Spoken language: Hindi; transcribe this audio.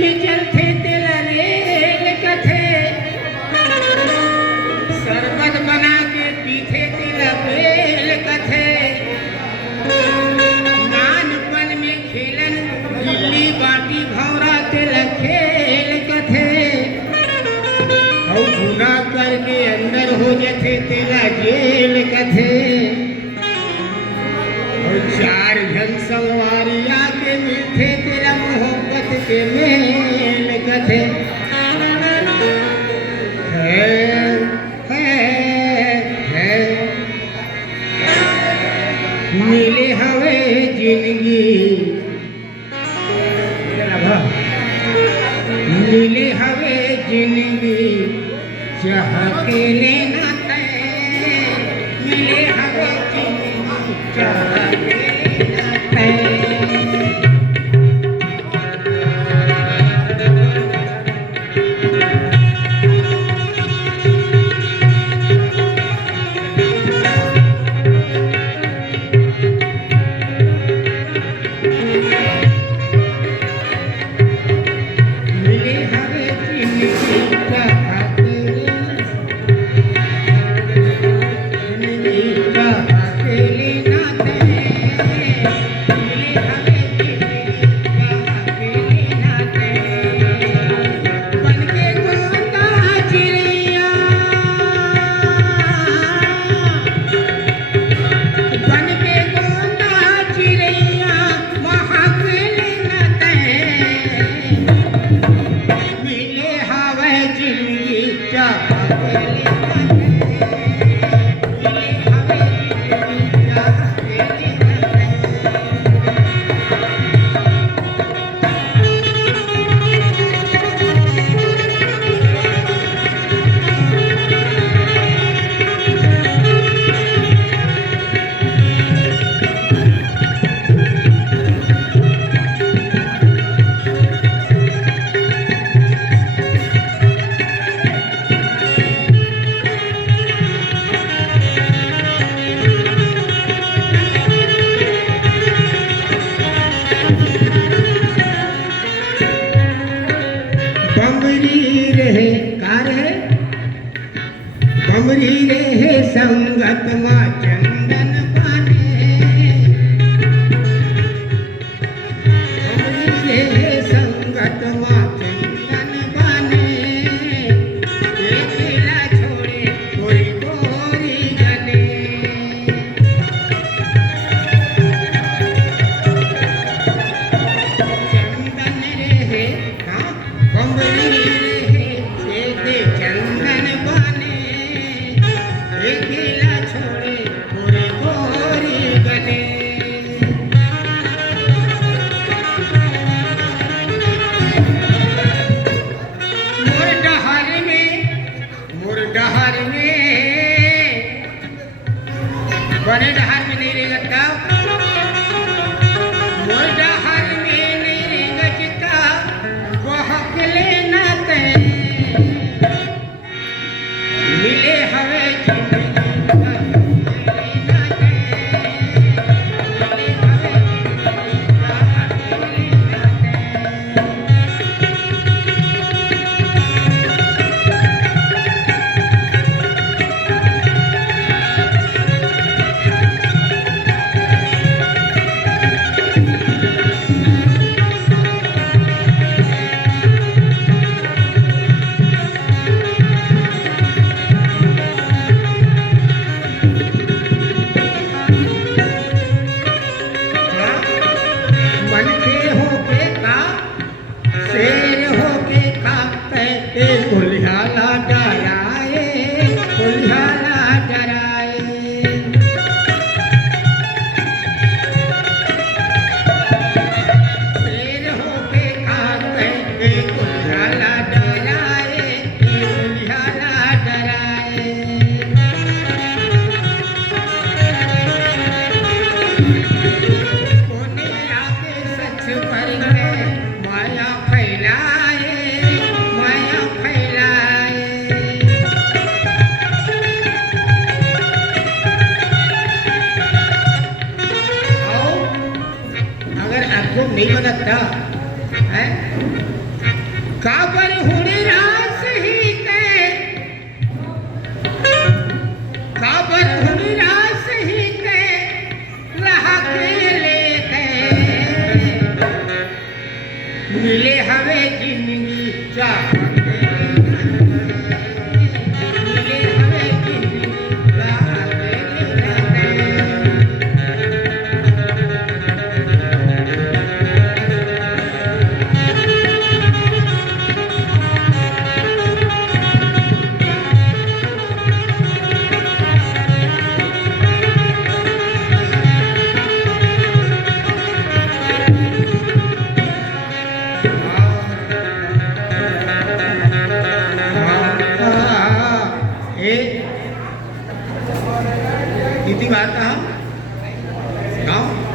में चलते तिल रेल कथे, शरबत बना के पीते तिल बेल कथे, नानपन में खेलन गिल्ली बाटी भौरा तिल खेल कथे, और गुना करके अंदर हो जथे तिला जेल कथे, और चार जन सवारिया के मिलते तेरा मोहब्बत के मेल कथे। मिले हवे जिंदगी, मिले हवे जिंदगी चाह के लेना तय, मिले हवे जिंदगी चाह के लेना तय। बमरी रहे संगत माँ चंदन पाने, बमरी रहे संगत माँ चंदन पाने, अकेला छोड़े कोई गोरी गले, चंदन रहे बमरी रहे से चंदन पाने, अकेला छोड़े कोई गोरी गले। मोर डहर में बड़े डहर में नहीं रहेगा, मोर डहर में नहीं रहेगा चिता बहक लेना तय, मिले हवे कुल्हाड़ा डराए, कुल्हाड़ा डराए, शेर होके खाते कुल्हाड़ा डराए, कुल्हाड़ा डराए। कोने आके सच पर माया फैलाए, माया फैलाए। अगर आपको नहीं बनता है काबर हुणे रास ही ते काबर हुणे रास ही ते लहा के लेते मिले हवे जिंदगी चाहते मिले हवे जिंदगी चाहते किती वाजता हा